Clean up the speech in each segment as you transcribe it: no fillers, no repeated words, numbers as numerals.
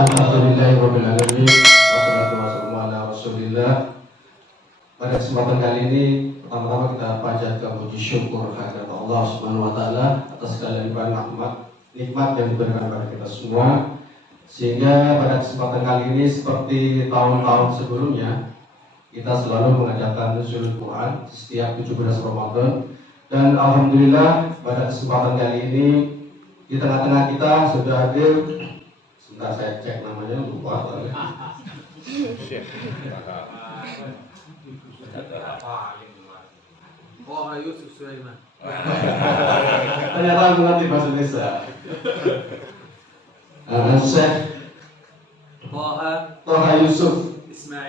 Alhamdulillahirabbil alamin wassalatu wassalamu ala Rasulillah. Pada kesempatan kali ini pertama-tama kita panjatkan puji syukur kehadirat Allah Subhanahu wa taala atas segala limpahan nikmat yang diberikan kepada kita semua. Sehingga pada kesempatan kali ini seperti tahun-tahun sebelumnya kita selalu mengadakan nuzul Quran setiap 17 Ramadan. Dan alhamdulillah pada kesempatan kali ini di tengah-tengah kita sudah hadir. Sebentar saya cek namanya, lupa. Oh, Yusuf Sulaiman. Ternyata mengerti bahasa Indonesia. Syekh Toha Yusuf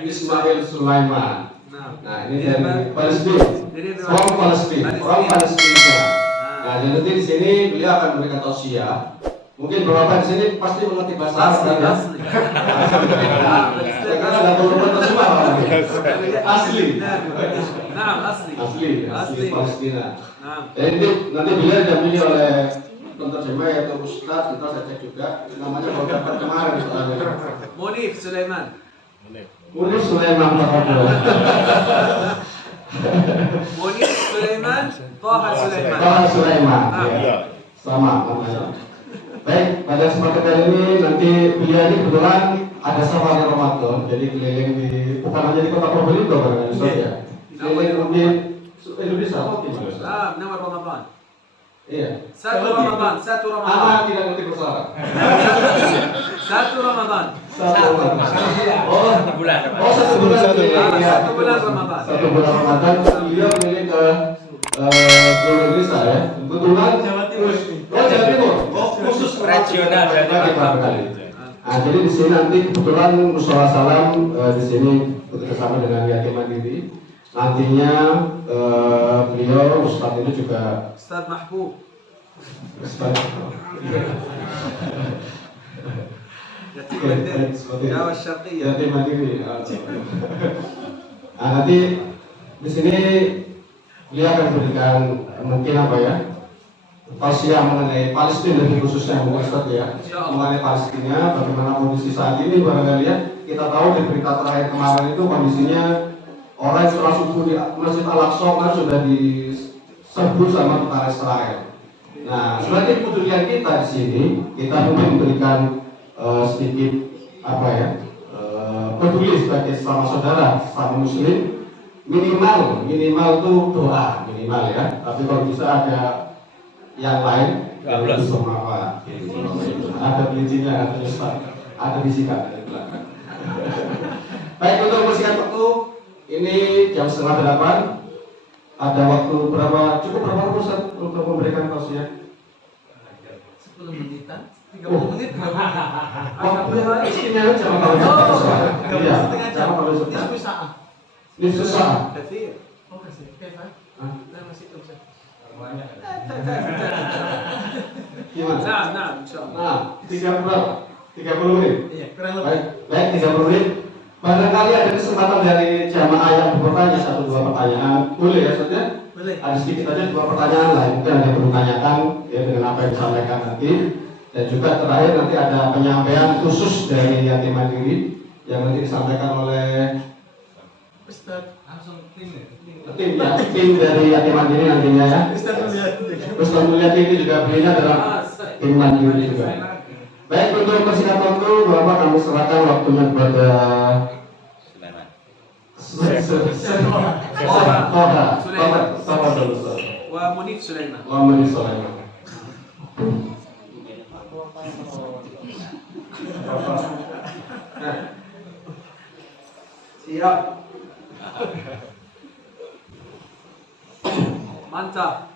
Ismail Sulaiman. Nah, ini dari Palestina. From Palestina. Nah, jadi nanti di sini beliau akan memberikan tausiah. Mungkin beberapa di sini pasti mengerti bahasa Arab ya. Saya kira ada beberapa semua orang. Asli. Asli Palestina. Jadi nanti beliau didampingi oleh penterjemah yaitu Ustaz, kita saya cek juga namanya beberapa kemarin soalnya. Munif Sulaiman. Munif Sulaiman. Munif Sulaiman, Toha Sulaiman. Toha Sulaiman. Ya. Sama namanya. Baik, pada kesempatan kali ini nanti beliau ini kebetulan ada safari Ramadan, jadi keliling di bukan hanya di kota Probolinggo barangkali Ustaz ya. Keliling mungkin Indonesia atau gimana? Nama Ramadan. Iya. Satu Ramadan. Anak tidak ngerti bahasa Arab. Satu Ramadan. Oh, satu bulan. Satu bulan Ramadan. Satu bulan Ramadan beliau keliling ke Indonesia ya. Kebetulan Jawa Timur. Jawa Timur. Khusus regional kali. Nah, jadi di sini nanti kebetulan Musyawarah Salam di sini bekerjasama dengan Yatim Mandiri. Nantinya beliau Ustadz ini juga Ustadz Mahbub. Jawa Syarqiyah. Yatim Mandiri. Nah, nanti di sini beliau akan berikan mungkin apa ya? Tausiah mengenai Palestina lebih khususnya Ustaz ya, mengenai Palestina, bagaimana kondisi saat ini barangkali ya. Kita tahu di berita terakhir kemarin itu kondisinya orang setelah subuh di Masjid Al-Aqsa kan sudah diserbu sama tentara Israel. Nah, sebagai kepedulian kita di sini, kita mungkin memberikan sedikit apa ya, peduli sebagai sesama saudara, sesama Muslim, minimal itu doa minimal ya. Tapi kalau bisa ada yang lain, sama apa? Ada belincinya, ada bisikan dari belakang. Baik, untuk bersihkan waktu, ini jam 7:30. Ada waktu berapa? Cukup berapa Ustaz untuk memberikan tausiah? 10 menitan. 30 menit. Waktunya istrinya jangan kalau iya, jangan kalau susah. Ini susah. Oh, kasih. Nah, masih itu Ustaz. Gimana? Nah, insyaallah. Nah, 30 berapa? 30 menit. Iya, kurang lebih. Baik 30 menit. Barangkali ada kesempatan dari jamaah yang bertanya 1-2 pertanyaan. Boleh ya, Ustaz? Boleh. Ada sedikit aja 2 pertanyaan lah. Mungkin ada yang perlu tanyakan ya dengan apa yang disampaikan nanti. Dan juga terakhir nanti ada penyampaian khusus dari Yatim Mandiri yang nanti disampaikan oleh Ustaz, langsung tim dari Yatim Mandiri nantinya ya. Ustaz Mulyadi ini juga belinya dalam tim Mandiri juga. Baik, untuk persingkat waktu, Bapak kami serahkan waktunya kepada Wa Munif Sulaiman. Siap. Mantap.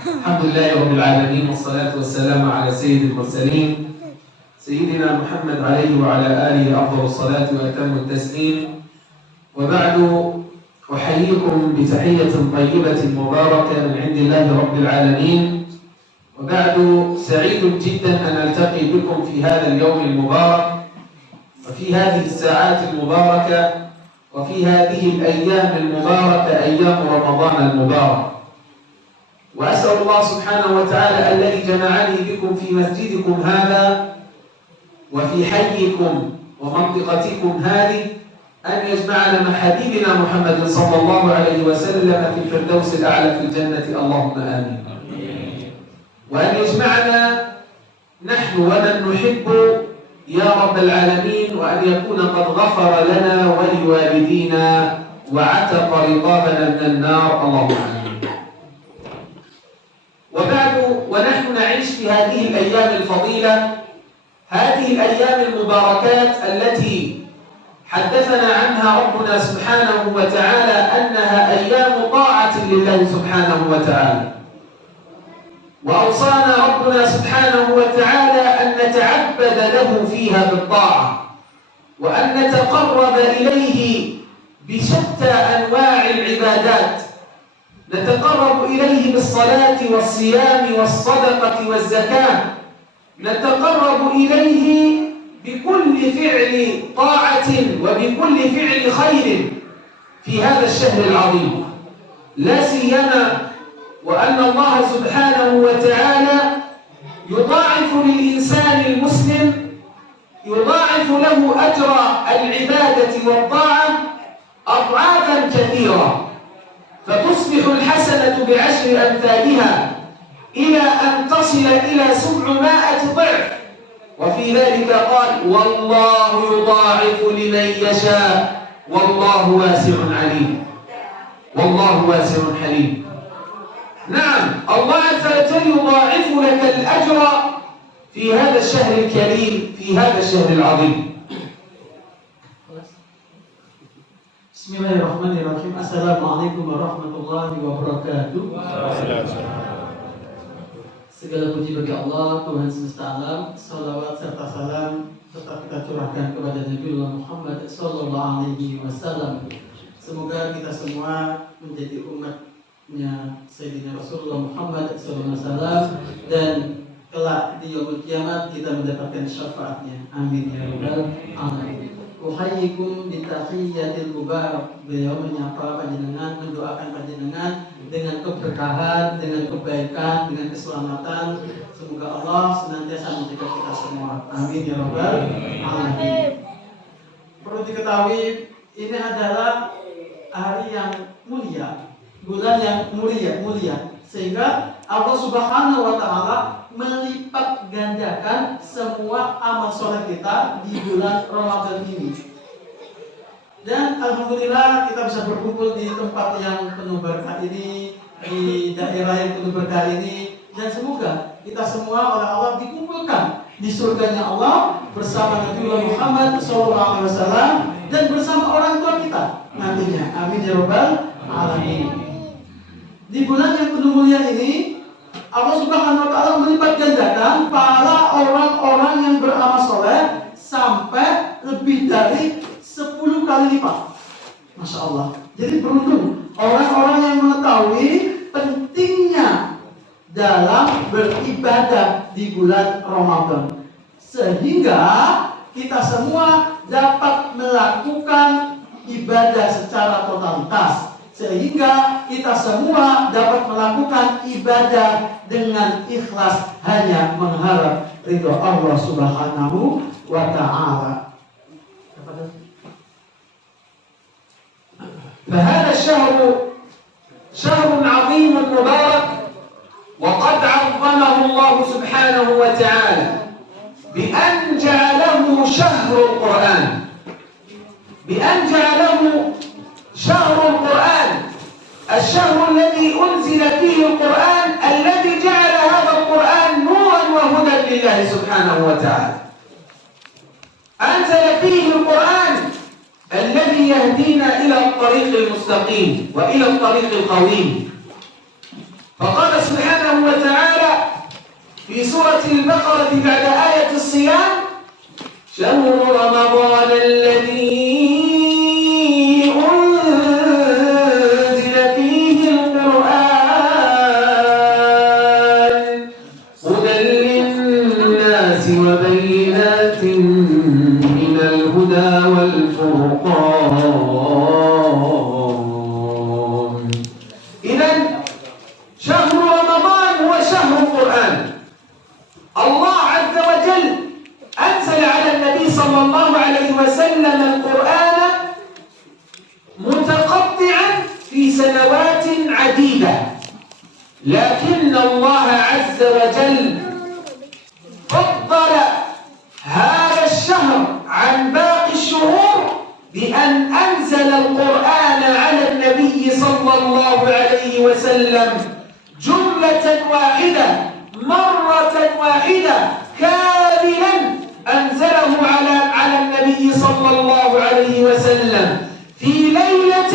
Alhamdulillahirabbil alamin wassalatu wassalamu ala sayyidil mursalin sayyidina Muhammad alaihi wa ala alihi afdhalus salati wa atammu taslim. Wa ba'du uhayyikum bi tahiyyatin tayyibatin mubarakah min 'indillahi rabbil alamin. Wa ba'du sa'idun jiddan an altaqi bikum fi hadha al-yawm al-mubarak wa fi hadhihi as-sa'at al-mubarakah وفي هذه الأيام المباركة أيام رمضان المبارك وأسأل الله سبحانه وتعالى الذي جمعني بكم في مسجدكم هذا وفي حيكم ومنطقتكم هذه أن يجمعنا مع حبيبنا محمد صلى الله عليه وسلم في الفردوس الأعلى في الجنة، اللهم آمين. وأن يجمعنا نحن ومن نحب يا رب العالمين، وأن يكون قد غفر لنا ولوالدينا وعتق رقابنا من النار، اللهم آمين. وبعد، ونحن نعيش في هذه الأيام الفضيلة، هذه الأيام المباركات التي حدثنا عنها ربنا سبحانه وتعالى أنها أيام طاعة لله سبحانه وتعالى، وأوصانا ربنا سبحانه وتعالى أن نتعبد له فيها بالطاعة، وأن نتقرب إليه بشتى أنواع العبادات، نتقرب إليه بالصلاة والصيام والصدقة والزكاة، نتقرب إليه بكل فعل طاعة وبكل فعل خير في هذا الشهر العظيم، لا سيما وأن الله سبحانه وتعالى يضاعف للإنسان المسلم، يضاعف له أجر العبادة والطاعة أضعافا كثيرة، فتصبح الحسنة بعشر أمثالها إلى أن تصل إلى 700 ضعف. وفي ذلك قال: والله يضاعف لمن يشاء والله واسع عليم. والله واسع حليم. نعم، الله عز وجل يضاعف لك الأجر في هذا الشهر الكريم، في هذا الشهر العظيم. Bismillahirrahmanirrahim. Assalamualaikum warahmatullahi wabarakatuh. Segala puji bagi Allah, Tuhan semesta alam. Salawat serta salam tetap kita curahkan kepada Nabi Muhammad sallallahu alaihi wasallam. Semoga kita semua menjadi umatnya Sayyidina Rasulullah Muhammad sallallahu alaihi wasallam, dan kelak di yaumul kiamat kita mendapatkan syafaatnya. Amin ya rabbal alamin. Uhayyikum bitahiyyatil mubarak. Beliau menyapa panjenengan, mendoakan panjenengan dengan keberkahan, dengan kebaikan, dengan keselamatan. Semoga Allah senantiasa menjaga kita semua. Amin ya rabbal alamin. Perlu diketahui, ini adalah hari yang mulia, bulan yang mulia, sehingga Allah Subhanahu wa taala melipat gandakan semua amal soleh kita di bulan Ramadan ini. Dan alhamdulillah kita bisa berkumpul di tempat yang penuh berkah ini, di daerah yang penuh berkah ini, dan semoga kita semua oleh Allah dikumpulkan di surganya Allah bersama Nabi Muhammad SAW dan bersama orang tua kita nantinya. Amin ya rabbal alamin. Di bulan yang penuh mulia ini, Allah Subhanahu wa taala melipat gandakan para orang-orang yang beramal soleh sampai lebih dari 10 kali lipat. Masya Allah. Jadi beruntung orang-orang yang mengetahui pentingnya dalam beribadah di bulan Ramadan, sehingga kita semua dapat melakukan ibadah secara totalitas, sehingga kita semua dapat melakukan ibadah dengan ikhlas, hanya mengharap ridho Allah Subhanahu wa ta'ala. فهذا الشهر شهر عظيم مبارك، وقد عظمه الله سبحانه وتعالى بأن جعله شهر القرآن، بأن جعله شهر القرآن، الشهر الذي أنزل فيه القرآن، الذي جعل هذا القرآن نورا وهدى لله سبحانه وتعالى. أنزل فيه القرآن الذي يهدينا إلى الطريق المستقيم وإلى الطريق القويم. فقال سبحانه وتعالى في سورة البقرة بعد آية الصيام: شهر رمضان الذي وبينات من الهدى والفرقان. إذن شهر رمضان هو شهر القرآن. الله عز وجل أنزل على صلى الله عليه وسلم القرآن متقطعا في سنوات عديدة، لكن الله عز وجل فضل هذا الشهر عن باقي الشهور بأن أنزل القرآن على النبي صلى الله عليه وسلم جملة واحدة مرة واحدة كاملا، أنزله على النبي صلى الله عليه وسلم في ليلة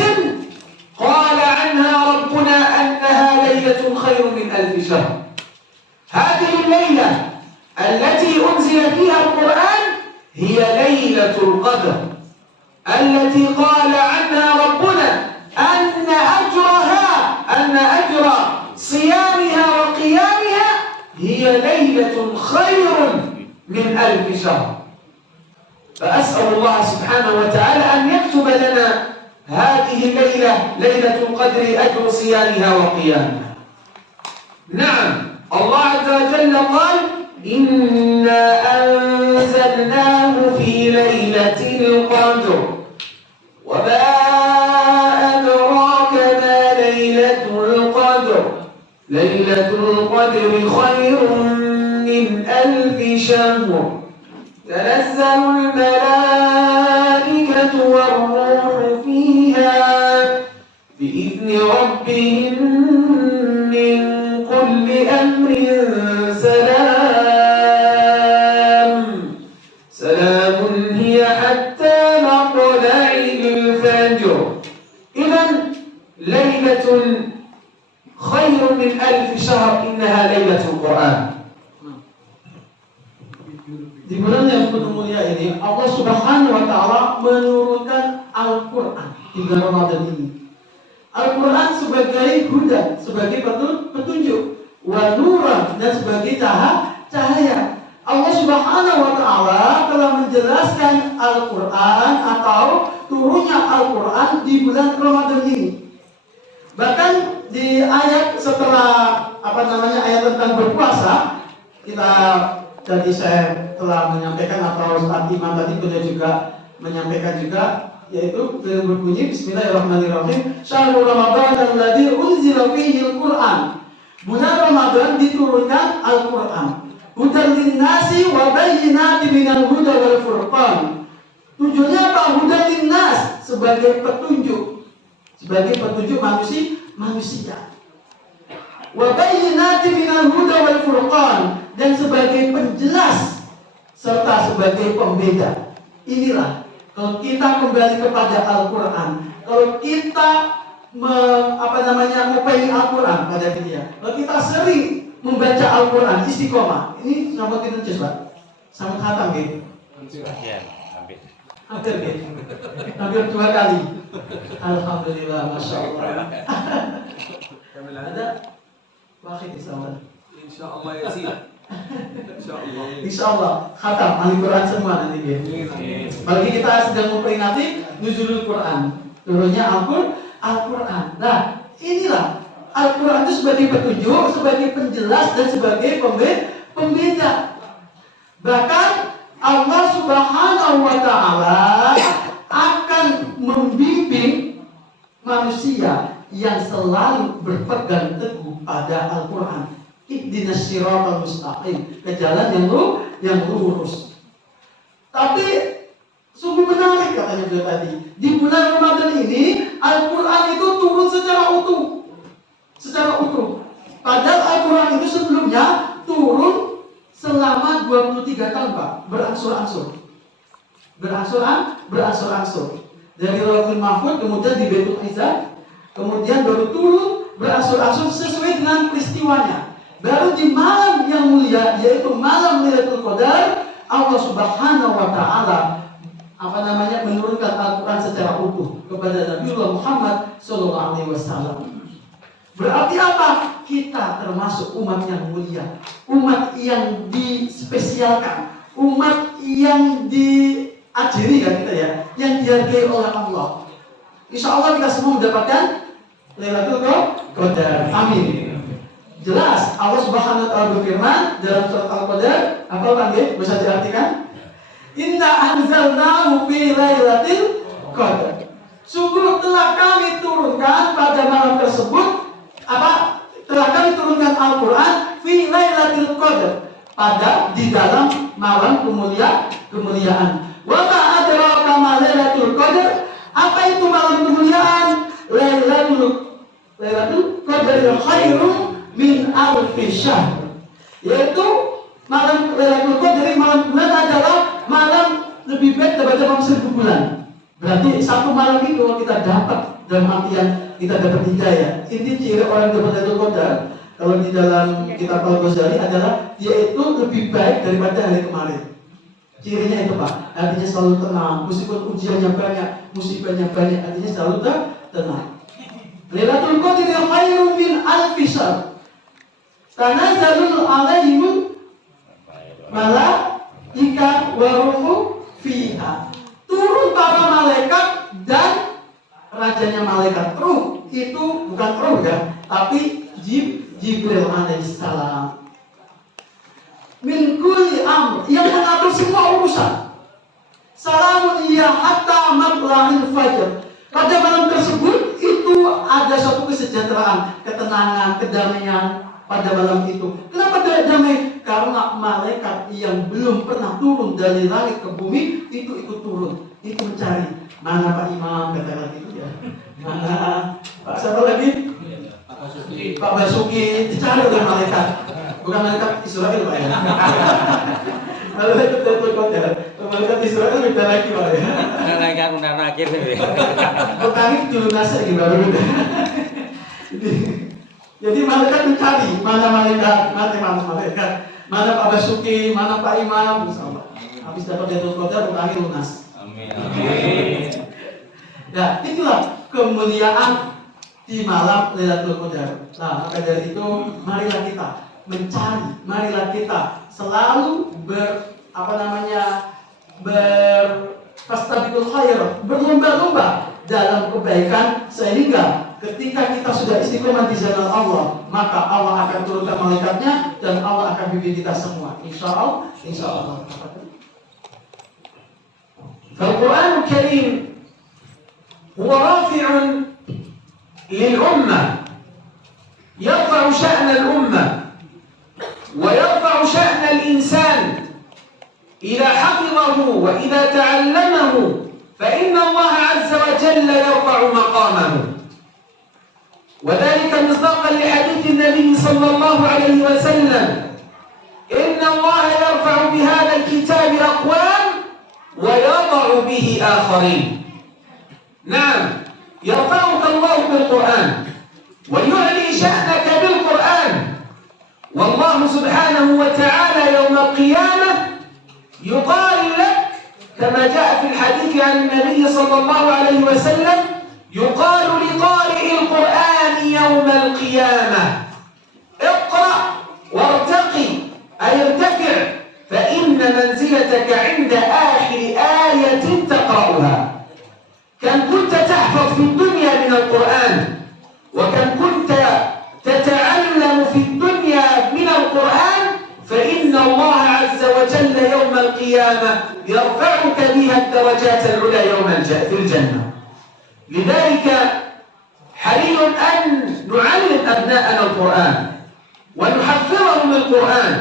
قال عنها ربنا أنها ليلة خير من 1000 شهر. هذه الليلة التي أنزل فيها القرآن هي ليلة القدر التي قال عنها ربنا أن أجر صيامها وقيامها هي ليلة خير من 1000 شهر. فأسأل الله سبحانه وتعالى أن يكتب لنا هذه الليلة ليلة القدر أجر صيامها وقيامها. نعم، الله عز وجل قال إنا أنزلناه في ليلة القدر وما أدراك ما ليلة القدر ليلة القدر خير من 1000 شهر تنزل الملائكة والروح فيها بإذن ربهم من كل أمر سلام هي حتى مطلع الفجر. إذن ليلة خير من 1000 شهر، إنها ليلة القرآن. Di bulan yang penuh mulia ini, Allah Subhanahu wa Ta'ala menurunkan Al-Quran di bulan Ramadan ini. Al-Quran sebagai hudan, sebagai petunjuk, wa nuran, dan sebagai cahaya. Allah Subhanahu wa Ta'ala telah menjelaskan Al-Quran atau turunnya Al-Quran di bulan Ramadan ini. Bahkan di ayat setelah ayat tentang berpuasa, tadi saya telah menyampaikan, atau Ustaz Iman tadi beliau juga menyampaikan juga, yaitu beliau berbunyi Bismillahirrahmanirrahim, Syahrul Ramadan alladzi unzila fihi al-Qur'an. Bulan Ramadan diturunkan Al-Quran. Hudan linnasi wa bayyinatin minal huda wal furqan. Tujuannya apa? Hudan linnas, sebagai petunjuk manusia. Wa bayyinatin minal huda wal furqan, dan sebagai penjelas serta sebagai pembeda. Inilah kalau kita kembali kepada Al-Quran, kalau kita mengupayakan Al-Quran pada diri ya, kalau kita sering membaca Al-Quran istiqomah, ini sama kita coba sama khatam gitu. Hampir 2 kali. Alhamdulillah, masya Allah. Ada wakil insyaAllah. InsyaAllah ya sih. InsyaAllah khatam Al-Quran semua nanti gitu. Bagi kita sedang memperingati nuzulul Quran, turunnya Al-Quran. Nah, inilah Al-Quran itu sebagai petunjuk, sebagai penjelas, dan sebagai pembeda. Bahkan Allah Subhanahu wa Ta'ala akan membimbing manusia yang selalu berpegang teguh pada Al-Quran. Ihdinas siratal mustaqim, ke jalan yang lurus. Tapi sungguh menarik katanya beliau tadi, di bulan Ramadan ini Al-Quran itu turun secara utuh. Padahal Al-Quran itu sebelumnya turun selama 23 tahun Pak, berangsur-angsur. Dari Lauhul Mahfuz, kemudian di Baitul Izzah, kemudian baru turun berangsur-angsur sesuai dengan peristiwanya. Baru di malam yang mulia, yaitu malam Lailatul Qadar, Allah Subhanahu wa Ta'ala menurunkan Al-Quran secara utuh kepada Nabiullah Muhammad SAW. Berarti apa? Kita termasuk umat yang mulia, umat yang dispesialkan, umat yang diajari kan kita ya, yang dihargai oleh Allah. Insya Allah kita semua mendapatkan Lailatul Qadar. Amin. Jelas Allah Subhanahu wa Ta'ala berfirman dalam surat Al-Qadar, apa Pak? Bisa diartikan? Inna anzalnahu fi lailatul qadar. Sungguh telah kami turunkan pada malam tersebut telah kami turunkan Al-Qur'an fi lailatul qadar, pada di dalam malam kemuliaan. Wa ma adraka ma lailatul qadar? Apa itu malam kemuliaan? Lailatul qadar khairun min alfi syahr. Yaitu malam Lailatul Qadar, malam bulan adalah malam lebih baik daripada malam 1000 bulan. Berarti satu malam itu kita dapat, dalam artian kita dapat hidayah. Inti ciri orang yang dapat Lailatul Qadar kalau di dalam kitab Al-Ghazali adalah dia itu lebih baik daripada hari kemarin. Cirinya itu Pak, artinya selalu tenang, meskipun ujiannya banyak, musibahnya banyak, artinya selalu tenang. Lailatul Qadar khairun min alfi syahr. Tanazzalul alaihim malaika wa ruhu fiha. Turun para malaikat dan rajanya malaikat. Ruh itu bukan ruh ya, tapi Jibril alaihissalam. Min kulli amr, yang mengatur semua urusan. Salamun ya hatta matla'il fajr. Pada malam tersebut itu ada suatu kesejahteraan, ketenangan, kedamaian pada malam itu. Kenapa tidak damai? Karena malaikat yang belum pernah turun dari langit ke bumi itu ikut turun, itu mencari mana Pak Imam, kata lagi itu ya, mana Pak siapa lagi? Pak Basuki, dicari oleh malaikat, bukan malaikat Israel Pak ya. Malaikat Qadar, malaikat Israel beda lagi Pak ya. Malaikat undang akhir nih. Petani dulu nasi gitu baru. Jadi malaikat mencari mana malaikat, mana Pak Basuki, mana Pak Imam, insyaallah. Habis dapat Lailatul Qadar utangnya lunas. Amin. Ya, itulah kemuliaan di malam Lailatul Qadar. Nah, maka dari itu marilah kita mencari, marilah kita selalu berfastabiqul khair, berlomba-lomba dalam kebaikan, sehingga ketika kita sudah istiqomah di jalan Allah, maka Allah akan turunkan malaikatnya dan Allah akan bimbing kita semua. Insyaallah. فالقرآن الكريم هو رافع للأمة، يرفع شأن الأمة ويرفع شأن الإنسان إذا حفظه وإذا تعلمه، فإن الله عز وجل يرفع مقامه. وذلك مصداقا لحديث النبي صلى الله عليه وسلم: إن الله يرفع بهذا الكتاب أقوام ويضع به آخرين. نعم، يرفعك الله بالقرآن ويعلي شأنك بالقرآن. والله سبحانه وتعالى يوم القيامة يقال لك كما جاء في الحديث عن النبي صلى الله عليه وسلم: يقال لقارئ القرآن يوم القيامة: اقرأ وارتقي، أي ارتفع، فإن منزلتك عند آخر آية تقرأها. كم كنت تحفظ في الدنيا من القرآن، وكم كنت تتعلم في الدنيا من القرآن، فإن الله عز وجل يوم القيامة يرفعك بها الدرجات العلى في الجنة. لذلك حري أن نعلم أبناءنا القرآن ونحفظهم القرآن،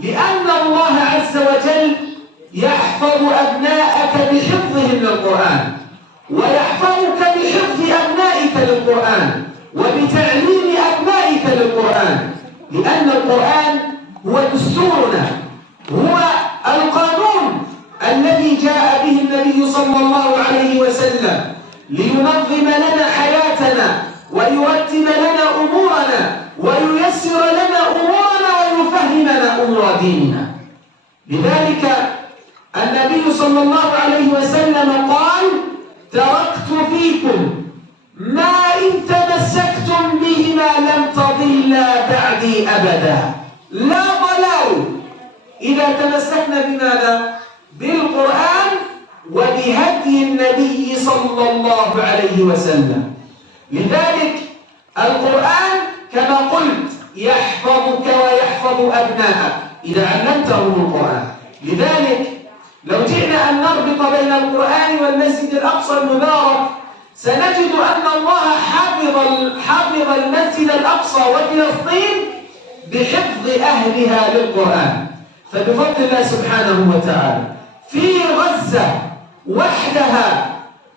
لأن الله عز وجل يحفظ أبناءك بحفظهم للقرآن، ويحفظك بحفظ أبنائك للقرآن وبتعليم أبنائك للقرآن، لأن القرآن هو دستورنا، هو القانون الذي جاء به النبي صلى الله عليه وسلم لينظم لنا حياتنا ويرتب لنا أمورنا وييسر لنا أمورنا ويفهمنا أمور ديننا. لذلك النبي صلى الله عليه وسلم قال: تركت فيكم ما إن تمسكتم بهما لم تضلا بعدي أبدا. لا ضلال إذا تمسكنا بماذا؟ بالقرآن وبهدي النبي صلى الله عليه وسلم. لذلك القرآن كما قلت يحفظك ويحفظ أبناءك إذا علمتهم القرآن. لذلك لو جئنا أن نربط بين القرآن والمسجد الأقصى المبارك سنجد أن الله حفظ المسجد الأقصى وفلسطين بحفظ أهلها للقرآن. فبفضل الله سبحانه وتعالى في غزة وحدها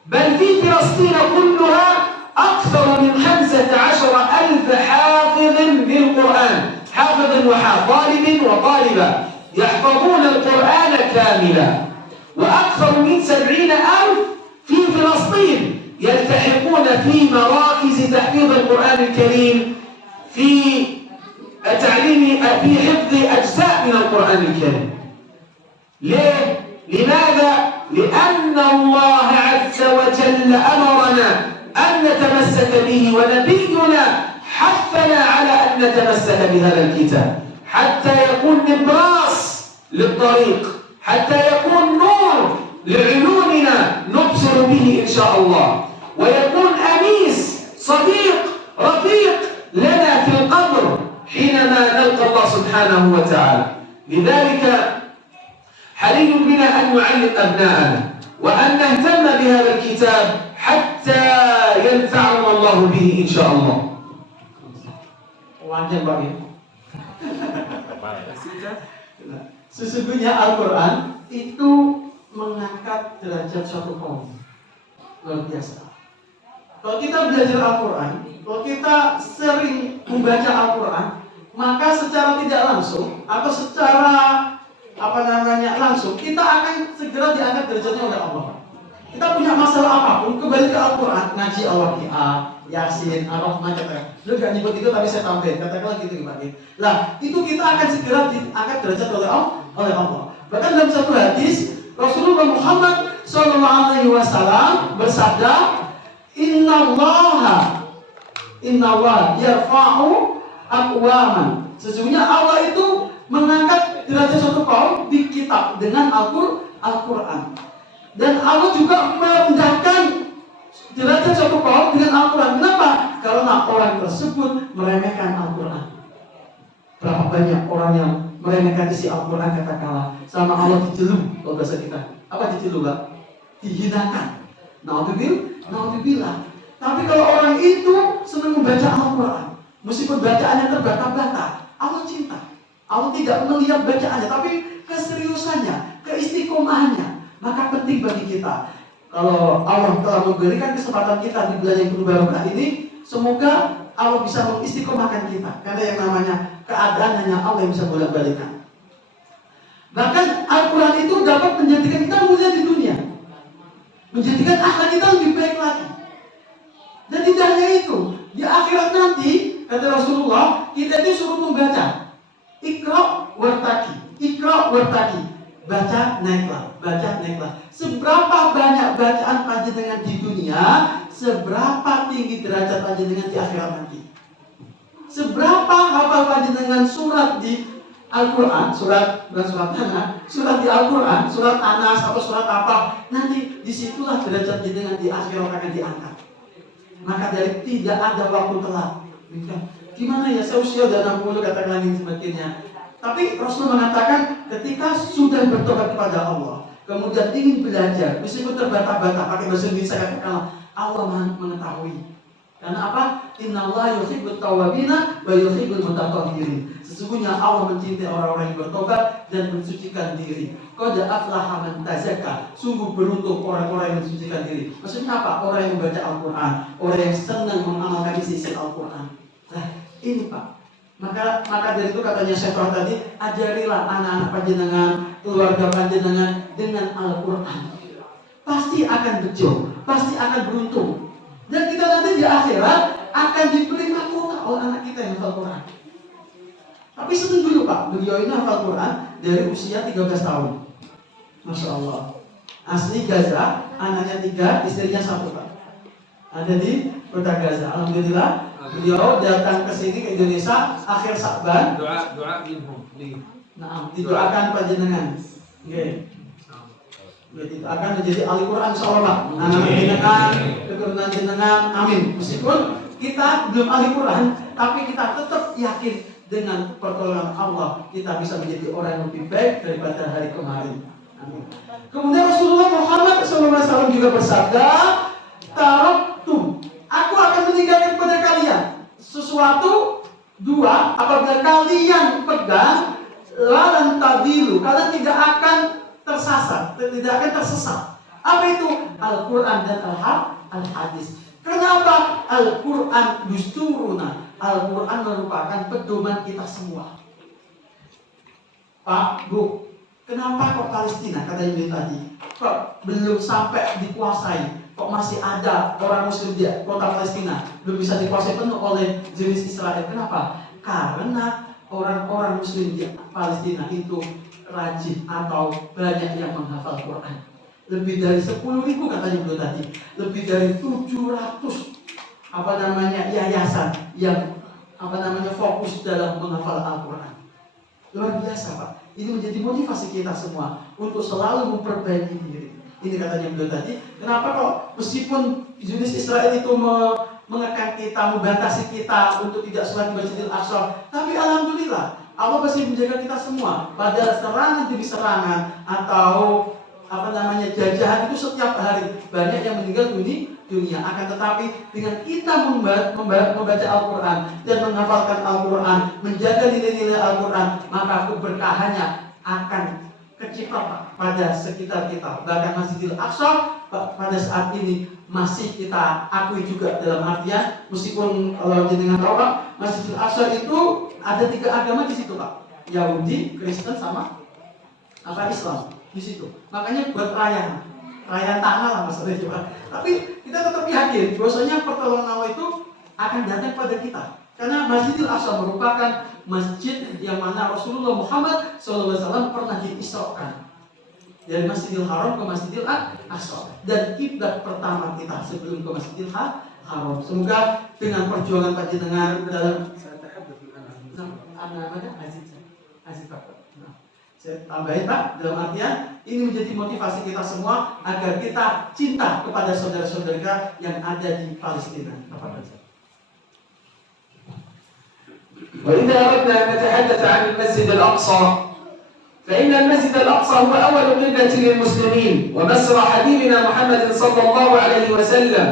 بل في فلسطين كلها أكثر من 15,000 حافظ للقرآن، حافظ طالب وطالبة يحفظون القرآن كاملا، وأكثر من 70,000 في فلسطين يلتحقون في مراكز تحفيظ القرآن الكريم في حفظ أجزاء من القرآن الكريم. ليه؟ لماذا؟ لأن الله عز وجل أمرنا أن نتمسك به، ونبينا حثنا على أن نتمسك بهذا الكتاب حتى يكون نبراس للطريق، حتى يكون نور لعيوننا نبصر به إن شاء الله، ويكون أنيس صديق رفيق لنا في القبر حينما نلقى الله سبحانه وتعالى. لذلك حري بنا أن نعلم أبناءنا وأن نهتم بهذا الكتاب حتى ينفعنا الله به إن شاء الله. Wajar Pak ya. Sesungguhnya Al-Quran itu mengangkat derajat suatu kaum. Luar biasa. Kalau kita belajar Al-Quran, kalau kita sering membaca Al-Quran, maka secara tidak langsung atau secara langsung kita akan segera diangkat derajatnya oleh Allah. Kita punya masalah apapun, kembali ke Al-Quran, ngaji Al-Waqi'ah, Yasin, Ar-Rahman, katakan. Lu gak nyebut itu tapi saya tambahin, katakanlah gitu Pak. Lah, itu kita akan segera diangkat derajat oleh Allah. Bahkan dalam satu hadis, Rasulullah Muhammad SAW bersabda, Inna Allah yarfa'u aqwaman. Sesungguhnya Allah itu mengangkat derajat suatu kaum di kitab dengan Al-Quran. Dan Allah juga merendahkan derajat suatu kaum dengan Al-Quran. Kenapa? Karena orang tersebut meremehkan Al-Quran. Berapa banyak orang yang meremehkan isi Al-Quran, katakanlah sama Allah dijelum, kalau bahasa kita. Apa dijelum, Pak? Dihinakan. Naudzubillah. Tapi kalau orang itu senang membaca Al-Quran, meskipun bacaannya terbata-bata, Allah cinta. Allah tidak melihat bacaannya, tapi keseriusannya, keistiqomahannya. Maka penting bagi kita, kalau Allah telah memberikan kesempatan kita di bulan yang penuh barokah ini, semoga Allah bisa mengistiqomahkan kita. Karena yang namanya keadaan hanya Allah yang bisa bolak-balikan. Bahkan Al-Quran itu dapat menjadikan kita mulia di dunia, menjadikan akhlak kita lebih baik lagi. Dan tidak hanya itu, di akhirat nanti, kata Rasulullah, kita itu suruh membaca. Iqra wartaqi. Baca naiklah. Seberapa banyak bacaan panjenengan di dunia, seberapa tinggi derajat panjenengan di akhirat nanti. Seberapa hafal panjenengan surat di Al-Quran, surat di Al-Quran, surat Anas atau surat apa, nanti disitulah derajat panjenengan di akhirat akan diangkat. Maka dari tidak ada waktu telat. Gimana ya, saya usia udah 60 katakanlah ini sebagainya. Tapi Rasul mengatakan ketika sudah bertobat kepada Allah, kemudian ingin belajar, meskipun terbata-bata, pakai bahasa Indonesia katakanlah, Allah mengetahui. Karena apa? Inna Allah yuhibbut tawwabina wa yuhibbul mutatahhirin. Sesungguhnya Allah mencintai orang-orang yang bertobat dan mensucikan diri. Qad aflaha man tazakka. Sungguh beruntung orang-orang yang mensucikan diri. Maksudnya apa? Orang yang membaca Al-Quran, orang yang senang mengamalkan isi Al-Quran. Nah, ini Pak. Maka dari itu katanya Syekh tadi, ajarilah anak-anak panjenengan, keluarga panjenengan dengan Al-Quran. Pasti akan bejo, pasti akan beruntung. Dan kita nanti di akhirat akan diberi mahkota oleh anak kita yang hafal Quran. Tapi senang dulu Pak, beliau ini hafal Quran dari usia 13 tahun. Masya Allah. Asli Gaza, anaknya 3, istrinya 1 Pak. Ada di kota Gaza. Alhamdulillah. Beliau datang ke sini ke Indonesia akhir Sa'ban. Doa minhum. Nah, didoakan panjenengan. Nggih. Itu akan menjadi ahli Quran insyaallah. Anak jenengan, keturunan jenengan, amin. Meskipun kita belum ahli Quran, tapi kita tetap yakin dengan pertolongan Allah kita bisa menjadi orang yang lebih baik daripada hari kemarin. Amin. Kemudian Rasulullah Muhammad SAW juga bersabda, taraktum, aku akan meninggalkan kepada kalian sesuatu dua, apabila kalian pegang lalan tadilu, kalian tidak akan tersasar, tidak akan tersesat. Apa itu? Al-Quran dan Al-Hadis. Kenapa Al-Quran dusturuna? Al-Quran merupakan pedoman kita semua. Pak, Bu, kenapa kok Palestina, kata Ibu tadi, kok belum sampai dikuasai? Kok masih ada orang Muslim di kota Palestina belum bisa dikuasai penuh oleh jenis Israel? Kenapa? Karena orang-orang Muslim di Palestina itu rajin atau banyak yang menghafal Quran. Lebih dari 10.000 katanya Ibu tadi, lebih dari 700 yayasan yang fokus dalam menghafal Al-Quran. Luar biasa, Pak. Ini menjadi motivasi kita semua untuk selalu memperbaiki diri. Ini katanya beliau tadi. Kenapa kok meskipun jenis Israel itu mengekang kita, membatasi kita untuk tidak sholat di Masjidil Aqsa, tapi alhamdulillah Allah masih menjaga kita semua. Pada serangan demi serangan atau jajahan itu setiap hari banyak yang meninggal dunia. Akan tetapi dengan kita membaca Al-Quran dan menghafalkan Al-Quran, menjaga nilai-nilai Al-Quran, maka keberkahannya akan kecipratan pada sekitar kita. Bahkan Masjidil Aqsa pada saat ini masih kita akui juga, dalam artian meskipun kalau dengan orang Masjidil Aqsa itu ada 3 agama di situ, Pak. Yahudi, Kristen sama Islam di situ. Makanya buat perayaan tanah lah maksudnya juga. Tapi kita tetap yakin bahwasanya pertolongan Allah itu akan datang pada kita. Karena Masjidil Aqsa merupakan masjid yang mana Rasulullah Muhammad SAW pernah diisrakan dari Masjidil Haram ke Masjidil Aqsa, dan kiblat pertama kita sebelum ke Masjidil Haram. Semoga dengan perjuangan panjenengan dalam saya tambahin, Pak, dalam artian ini menjadi motivasi kita semua agar kita cinta kepada saudara-saudara kita yang ada di Palestina. وإذا أردنا أن نتحدث عن المسجد الأقصى فإن المسجد الأقصى هو أول قبلة للمسلمين ومسرى حبيبنا محمد صلى الله عليه وسلم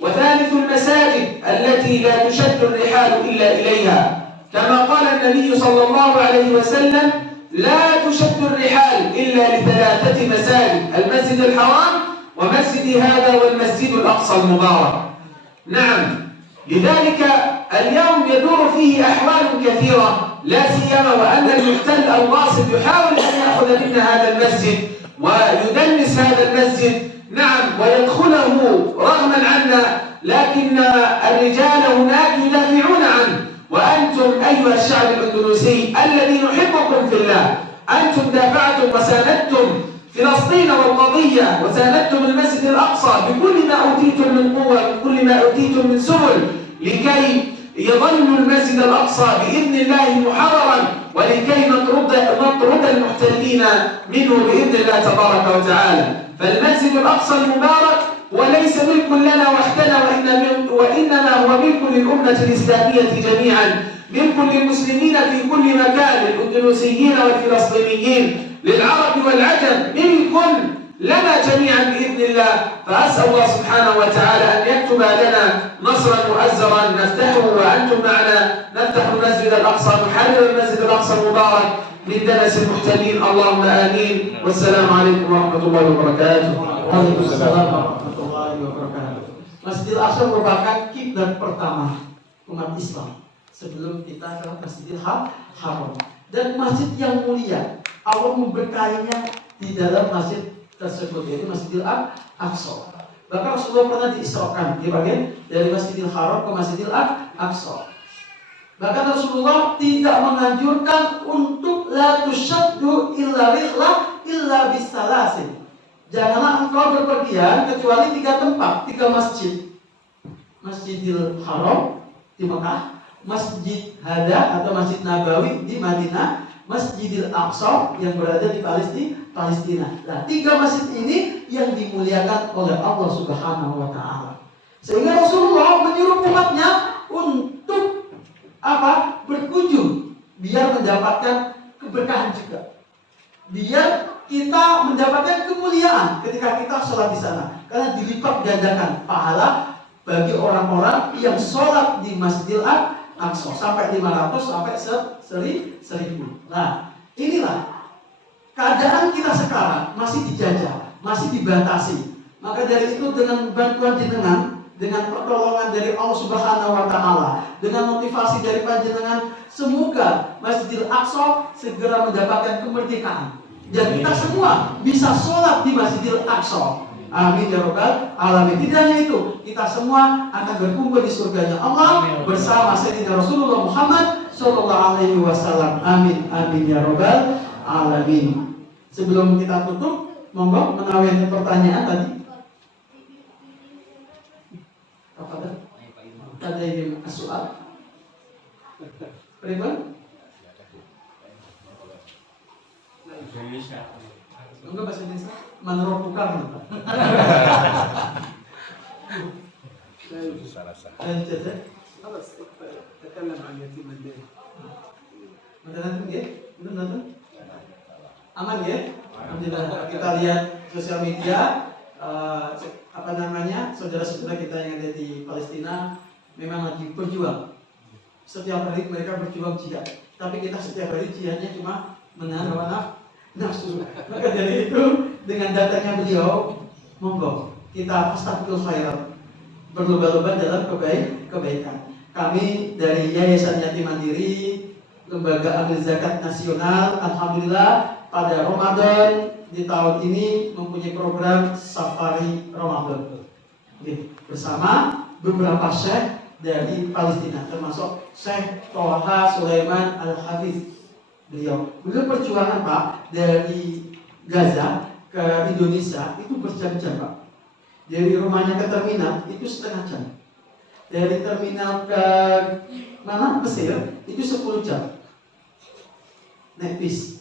وثالث المساجد التي لا تشد الرحال إلا إليها كما قال النبي صلى الله عليه وسلم لا تشد الرحال إلا ل3 مساجد المسجد الحرام ومسجد هذا والمسجد الأقصى المبارك. نعم، لذلك اليوم يدور فيه أحوال كثيرة، لا سيما وأن المحتل الغاصب يحاول أن يأخذ منا هذا المسجد ويدنس هذا المسجد، نعم، ويدخله رغما عنا، لكن الرجال هناك يدافعون عنه. وأنتم أيها الشعب الأندلسي الذي نحبكم في الله، أنتم دافعتم وساندتم فلسطين والقضية وساندتم المسجد الأقصى بكل ما أوتيتم من قوة، بكل ما أوتيتم من سبل، لكي يظل المسجد الأقصى بإذن الله محررا، ولكي نطرد المحتلين منه بإذن الله تبارك وتعالى. فالمسجد الأقصى المبارك وليس ملك لنا وحدنا، وإنما هو ملك للأمة الإسلامية جميعا، ملك للمسلمين في كل مكان، للأندلسيين والفلسطينيين، للعرب والعجم، ملك لنا جميعا بإذن الله. فأسأل الله سبحانه وتعالى أن يكتب لنا نصرا مؤزرا نفتحه وأنتم معنا، نفتح المسجد الأقصى، نحرر المسجد الأقصى المبارك من دنس المحتلين. اللهم آمين، والسلام عليكم ورحمة الله وبركاته. Waalaikumsalam warahmatullahi wabarakatuh. Masjidil Aqsa merupakan kiblat pertama umat Islam sebelum kita ke Masjidil Haram, dan masjid yang mulia. Allah memberkahinya di dalam masjid tersebut, yaitu Masjidil Aqsa. Bahkan Rasulullah pernah diisrakan di bagian dari Masjidil Haram ke Masjidil Aqsa. Bahkan Rasulullah tidak menganjurkan untuk la tushaddu illa rihlah illa bisalasin. Janganlah engkau berpergian kecuali 3 tempat, 3 masjid. Masjidil Haram di Mekah, Masjid Hada atau Masjid Nabawi di Madinah, Masjidil Aqsa yang berada di Palestina. Nah, 3 masjid ini yang dimuliakan oleh Allah Subhanahu wa Ta'ala. Sehingga Rasulullah menyuruh umatnya untuk berkunjung biar mendapatkan keberkahan juga. Biar kita mendapatkan kemuliaan ketika kita sholat di sana, karena dilipat gandakan pahala bagi orang-orang yang sholat di Masjidil Aqsa sampai 500 sampai 1000. Nah, inilah keadaan kita sekarang, masih dijajah, masih dibatasi. Maka dari itu dengan bantuan jenengan, dengan pertolongan dari Allah Subhanahu wa taala, dengan motivasi dari panjenengan, semoga Masjidil Aqsa segera mendapatkan kemerdekaan dan kita semua bisa sholat di Masjidil Aqsa. Amin ya rabbal alamin. Tidak hanya itu, kita semua akan berkumpul di surganya Allah bersama Sayyidina Rasulullah Muhammad sallallahu alaihi wasallam. Amin amin ya rabbal alamin. Sebelum kita tutup, monggo menawi pertanyaan tadi. Apa dah? Ada yang soal? Pribadi? Enggak bahasa Indonesia? Menurut bukan. خلاص تكلم عن يتيم الليل. Beneran ya? Beneran? Aman ya? Alhamdulillah. Kita lihat sosial media, saudara-saudara kita yang ada di Palestina memang lagi berjuang. Setiap hari mereka berjuang jihad. Tapi kita setiap hari jihadnya cuma menahan hawa nafsu. Maka dari itu dengan datangnya beliau, monggo kita fastabiqul khairat, berlomba-lomba dalam kebaikan. Kami dari Yayasan Yatim Mandiri, Lembaga Amil Zakat Nasional, alhamdulillah pada Ramadan di tahun ini mempunyai program Safari Ramadan. Bersama beberapa syekh dari Palestina, termasuk Syekh Toha Sulaiman Al-Hafiz. Beliau perjuangan Pak dari Gaza ke Indonesia itu berjam-jam Pak. Dari rumahnya ke terminal itu setengah jam. Dari terminal ke mana Mesir itu 10 jam. Naik bis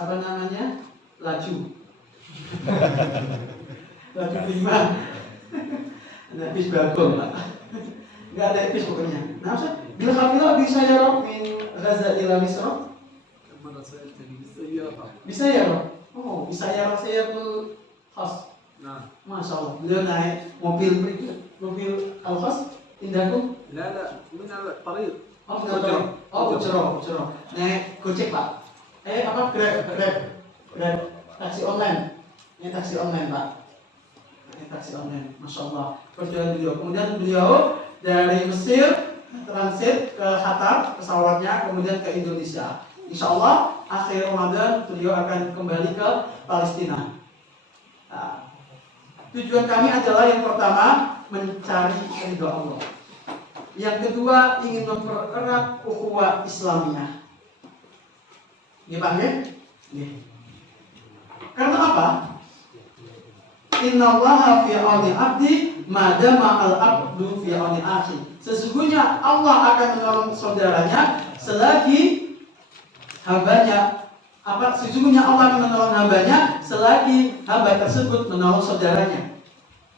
apa namanya? Laju prima. Naik bis bagong Pak. Enggak ada bis pokoknya. Nah, bila kafilah bisa ya Rob min Gaza ila Misr? مرة سألتني بالسيارة. Bisa ya Rob? Oh, bisa ya Rob, saya tuh khas. نعم. Masya Allah, beliau naik mobil al-khas indahku. لا من الطريق. Ujro. Naik Gojek Pak. Grab, taksi online. Ini taksi online Pak. Ini taksi online, Masya Allah. Perjalanan beliau. Kemudian beliau dari Mesir transit ke Qatar pesawatnya, kemudian ke Indonesia. Insya Allah akhir Ramadan beliau akan kembali ke Palestina. Nah, tujuan kami adalah yang pertama mencari ridho Allah. Yang kedua ingin mempererat ukhuwah Islamiyah. Ini Pak ya? Karena apa? Innallaha fi auni abdi madama al-abdu fi auni akhi. Sesungguhnya Allah akan menolong saudaranya selagi hambanya sesungguhnya Allah akan menolong hambanya selagi hamba tersebut menolong saudaranya.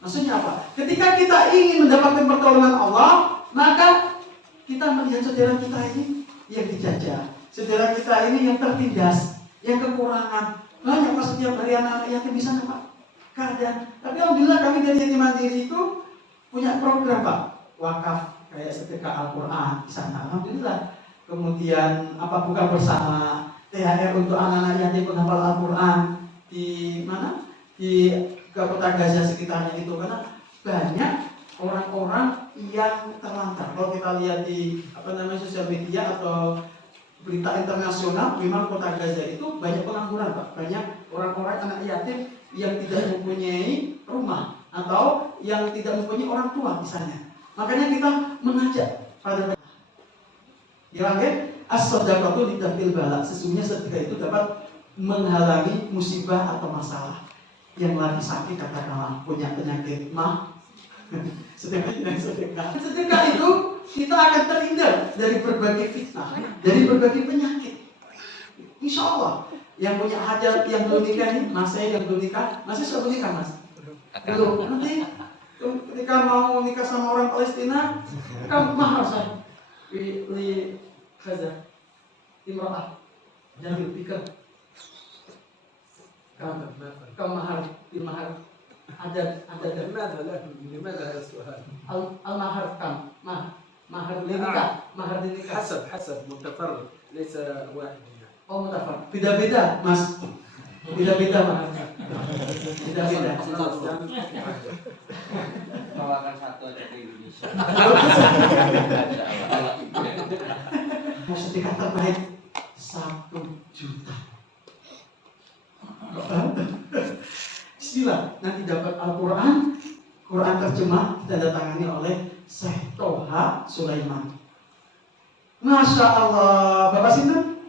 Maksudnya apa? Ketika kita ingin mendapatkan pertolongan Allah, maka kita melihat saudara kita ini yang dijajah, saudara kita ini yang tertindas, yang kekurangan. Banyak Pak setiap hari anak-anak yatim di sana Pak. Keadaan. Tapi alhamdulillah kami dari Yatim Mandiri itu punya program Pak, wakaf kayak sedekah Al-Quran di sana. Alhamdulillah. Kemudian buka bersama, THR untuk anak-anak yatim penghafal Al-Quran di mana? Di Kota Gaza sekitarnya itu, karena banyak orang-orang yang terlantar. Kalau kita lihat di sosial media atau berita internasional, memang Kota Gaza itu banyak pengangguran Pak. Banyak orang-orang anak yatim yang tidak mempunyai rumah atau yang tidak mempunyai orang tua misalnya. Makanya kita mengajak pada as-sadaqatu lidaf'il bala. Sesungguhnya sedekah itu dapat menghalangi musibah atau masalah. Yang lagi sakit katakanlah punya penyakit sedekah itu kita akan terhindar dari berbagai fitnah, dari berbagai penyakit. Insya Allah. Yang punya hajat, yang belum nikah nih, yang belum nikah, masih sudah menikah Mas? Belum. Nanti ketika mau nikah sama orang Palestina, kamu mahal saya. Li Gaza, Imra'ah. Jangan berpikir كم مهر في مهر عدد لماذا هذا السؤال؟ المهر كم مهر للنكاح مهر للنكاح حسب متفرق ليس واحد يعني. oh mutafar beda-beda mas beda-beda maharnya beda-beda Bawakan satu aja ke Indonesia. mau sedekah terbaik 1 juta. Bismillah, nanti dapat Al-Quran terjemah tanda tangani oleh Syekh Toha Sulaiman. Masya Allah, Bapak Sinten?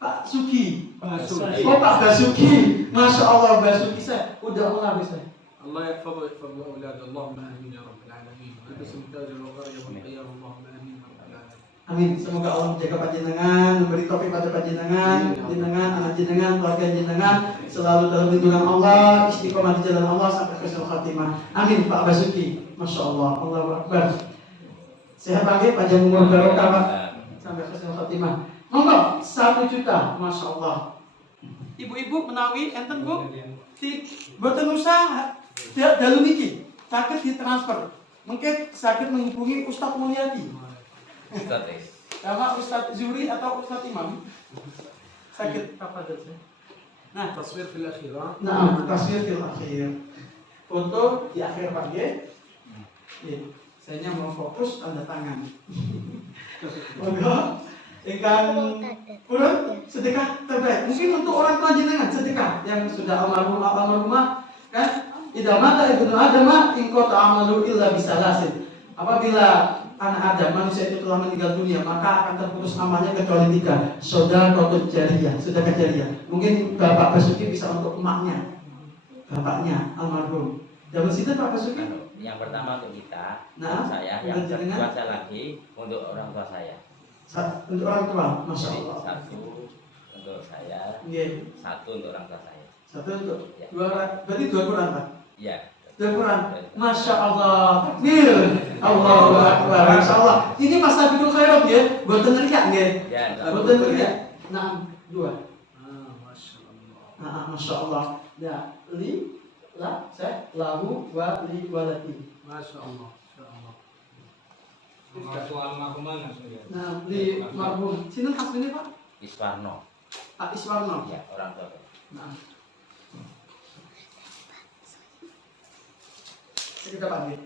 Pak Suki. Oh Pak Basuki. Masya Allah Basuki saya udah ulang bisa. الله يحفظه ويحفظ أولاده اللهم آمين يا رب العالمين ويلبسهم تاج الوقار يوم القيامة اللهم آمين يا رب العالمين. Amin. Semoga Allah menjaga panjenengan, memberi taufik pada panjenengan, anak jenengan, keluarga jenengan selalu dalam lindungan Allah, istiqomah di jalan Allah sampai husnul khatimah. Amin. Pak Basuki. Masya Allah. Allahu Akbar. Sehat panggil panjang umur barokah Pak. Sampai husnul khatimah. Monggo 1 juta. Masya Allah. Ibu-ibu menawi enten Bu di boten usaha dalu niki sakit ditransfer. Mungkin sakit menghubungi Ustadz Mulyadi. Sama Ustadz Zuri atau Ustadz Imam. Sakit apa saja. Nah, تصوير في الأخير ها؟ nah, taswir fil akhir. Foto di akhir Pak G. Saya mau fokus tanda tangan. Monggo ingkang purun sedekah terbaik. Mungkin untuk orang tua jenengan sedekah yang sudah almarhumah kan idza mata ibnu adam in qata amalu illa bisalasin. Apabila anak Adam manusia itu telah meninggal dunia maka akan terputus amalnya kecuali 3. Sedekah jariyah, sedekah jariyah. Mungkin Bapak Basuki bisa untuk emaknya, bapaknya almarhum. Dapat situ Pak Basuki? Yang pertama untuk kita, Nah, saya, yang kedua saya lagi untuk orang tua saya. Untuk orang tua, masya Jadi, Allah. 1 untuk saya, Iya. 1 untuk orang tua saya. 1 untuk Ya. 2 orang, berarti 2 Quran Pak. Iya. 2 Quran. Masya Allah. Takbir. Allahu Akbar. Masya Allah. Ini Mas Nabiul Khairat ya. Buatan riak nggih. Ya, Buatan riak. Nah, 2. ما شاء الله. Nah, masya Allah. Ya, li, la, saya, lahu, wa, li, walati. ما شاء الله. ما شاء الله. Nah, li, marhum. Sini aslinya Pak? Iswarno. Pak Iswarno. Ya, orang tua. Nah. Kita Pak nggih.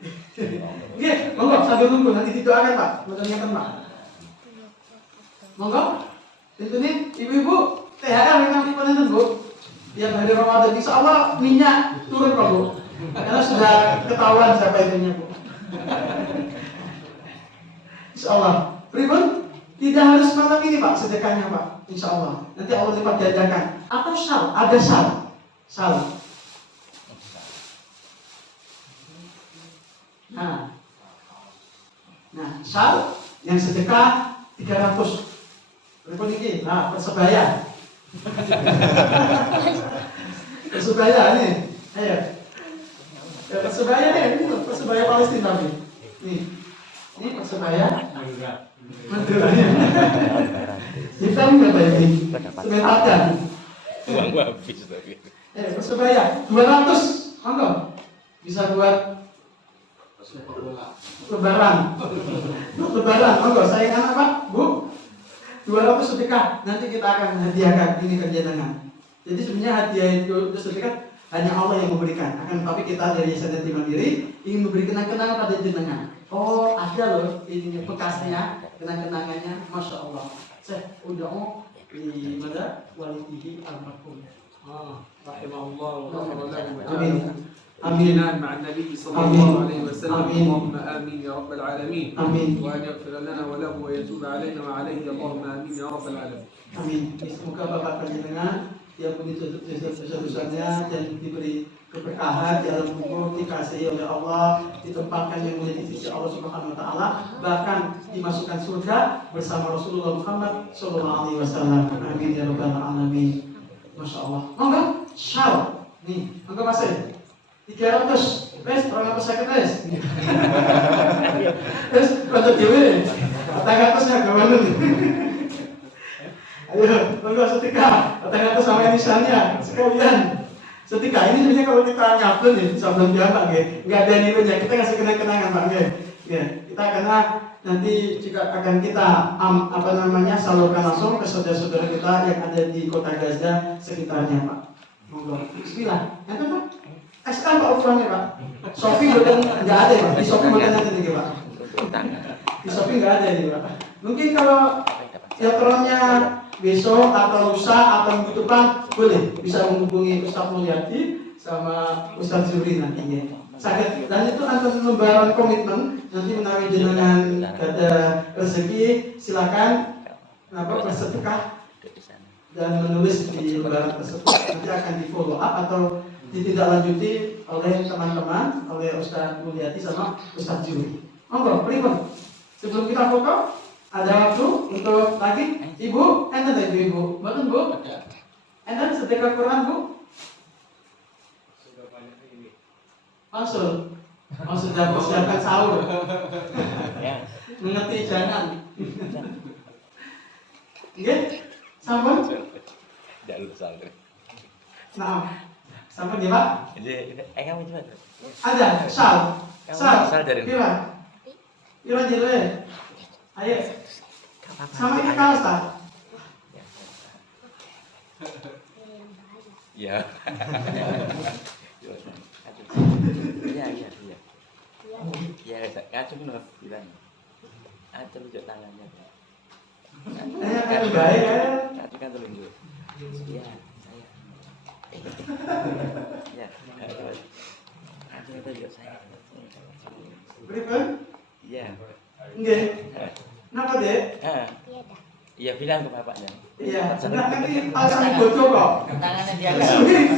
Nggih, monggo sambil nunggu nanti didoakan Pak. Mboten ngeten Pak. Monggo. Tentunya ibu-ibu THR yang nanti Bu. Tiap hari Ramadan insyaallah minyak turun kok Bu. Karena sudah ketahuan siapa itunya Bu. Insyaallah. Pribun tidak harus malam ini Pak sedekahnya Pak. Insyaallah. Nanti Allah lipat gandakan. Atau sal, ada sal. Sal. Nah, sal yang sedekah 300. Berapa ini? Nah, persebaya. Persebaya nih. Ayo. Ya, persebaya nih, ini loh, persebaya Palestina nih. Nih. Ini persebaya. Mandiranya. Hitam berapa ini? Semetarkan. Uang habis tapi. Persebaya 200. Monggo. Bisa buat lebaran, monggo saya anak Pak, Bu, 200 sedekah. Nanti kita akan hadiahkan ini ke jenengan. Jadi sebenarnya hadiah itu sedekah hanya Allah yang memberikan. Akan tapi kita dari Yayasan Yatim Mandiri ingin memberi kenang-kenangan pada jenengan. Oh ada loh ini bekasnya, kenang-kenangannya, masya Allah. Saya udah di mana walidihi almarhum. رحمه الله وغفر له Amin. آمين مع النبي صلى الله عليه وسلم. اللهم آمين يا رب العالمين. Amin. وأن يغفر لنا وله ويتوب علينا وعليه اللهم آمين يا رب العالمين. Amin. Semoga Bapak panjenengan diampuni dosa-dosanya dan diberi keberkahan dalam umur, dikasihi oleh Allah, ditempatkan yang mulia di sisi Allah Subhanahu wa taala, bahkan dimasukkan surga bersama Rasulullah Muhammad sallallahu alaihi wasallam. Amin ya rabbal alamin. Masya Allah. Monggo, syal. Nih, monggo Mas. 300. Wes, orang apa sakit wes? Wes, bantu dhewe. 400 ya gawane. Ayo, monggo juga setika. Kata-kata sama inisialnya sekalian. Setika ini sebenarnya kalau kita ngupload nih, sebelum jamak nggak ada nilainya. Kita kasih kenang-kenangan Pak ya. Kita karena nanti jika akan kita salurkan langsung ke saudara-saudara kita yang ada di kota Gaza sekitarnya Pak. Monggo. Bismillah. Yang Pak. SK Pak ukurannya Pak. Shopee bukan nggak ada Pak. Di Shopee bukan ada nih Pak. Di Shopee nggak ada nih Pak. Mungkin kalau filternya besok atau lusa atau minggu depan boleh bisa menghubungi Ustaz Mulyadi sama Ustaz Zuri nantinya. Sakit dan itu atas lembaran komitmen nanti menawi jenengan ada rezeki silakan bersedekah dan menulis di lembaran tersebut nanti akan di follow up atau ditindaklanjuti oleh teman-teman oleh Ustaz Mulyadi sama Ustaz Zuri. Monggo, pripun? Sebelum kita foto ada waktu untuk lagi Ibu, enten tadi Ibu, betul Bu? Enten sedekah Quran Bu? Maksud sudah persiapkan sahur. Mengerti jangan. Oke, sampun? Nah, sampun ya Pak? Kamu coba. Ada, sal. Sal dari. Pira jele. Ayo. Sama kita kaos tak? Ya. Ya, kacau benar bilang. Ada tunjuk tangannya. Kan baik ya. Kacau kan tunjuk. Ya, saya. Ya, kacau tunjuk saya. Pripun? Ya. Nggih. Napa, Dek? Iya, bilang ke bapaknya. Iya, nanti pasang bocor kok. Tangannya dia.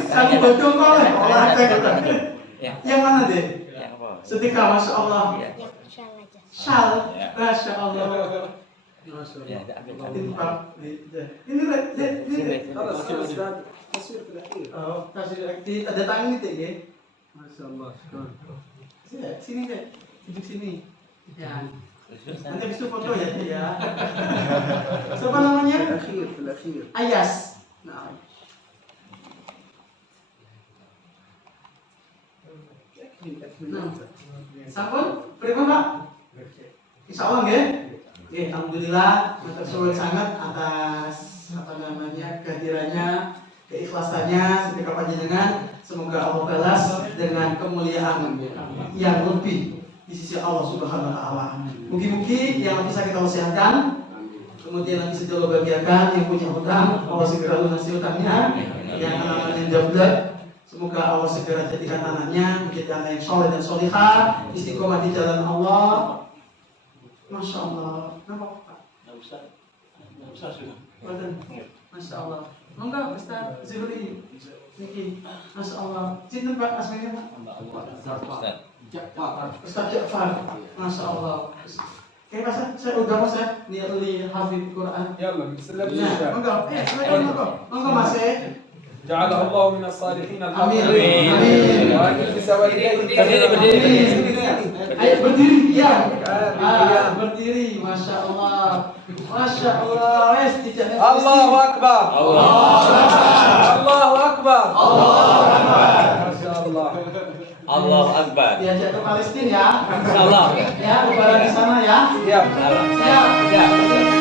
Satu bocor kok olahraga gitu. Ya. Yang mana, Dek? Yang apa? Setika, Masya Allah. Ya. Syal, Masya Allah. Ya, tak ambil. Ini, Dek. خلاص أستاذ تصوير في الأخير. Oh, kasih ada tangan nih, Dek, ya. ما شاء الله شكرا. Sini, Dek. Duduk sini. Ya. Nanti habis itu foto ya, Dek, ya. Siapa namanya? الأخير في الأخير. Ayas. Nah. Sampun, pripun Pak? Insyaallah nggih. Nggih, alhamdulillah matur suwun sangat atas kehadirannya, keikhlasannya sedekah panjenengan. Semoga Allah balas dengan kemuliaan yang lebih di sisi Allah Subhanahu wa taala. Mugi-mugi yang bisa kita wasiatkan, kemudian nanti sudah bagiakan yang punya hutang, Allah segera lunasi hutangnya. Yang anak-anaknya jobless, semoga Allah segera jadikan anaknya menjadi anak yang soleh dan solihah, istiqomah di jalan Allah. Masya Allah. Kenapa Pak? Nggak usah sudah. Masya Allah. Monggo Ustaz Zuhri. Niki. Masya Allah. Cinta Pak asmanya Pak? Ustaz Ja'far. Masya Allah. Kayak masa saya udah mas ya niatli hafid Quran. يلا بسم الله Nah, monggo. Silakan monggo. Monggo Mas. جعله الله من الصالحين Amin. الحاضرين Amin. وأجلس والديه Ayo berdiri ya. Berdiri. Masya Allah. Masya Allah. Wes tidak. الله أكبر الله أكبر ما شاء الله Allah Akbar. Diajak ke Palestina ya. Insyaallah. Ya, lebaran di sana ya. يلا Siap. Ya.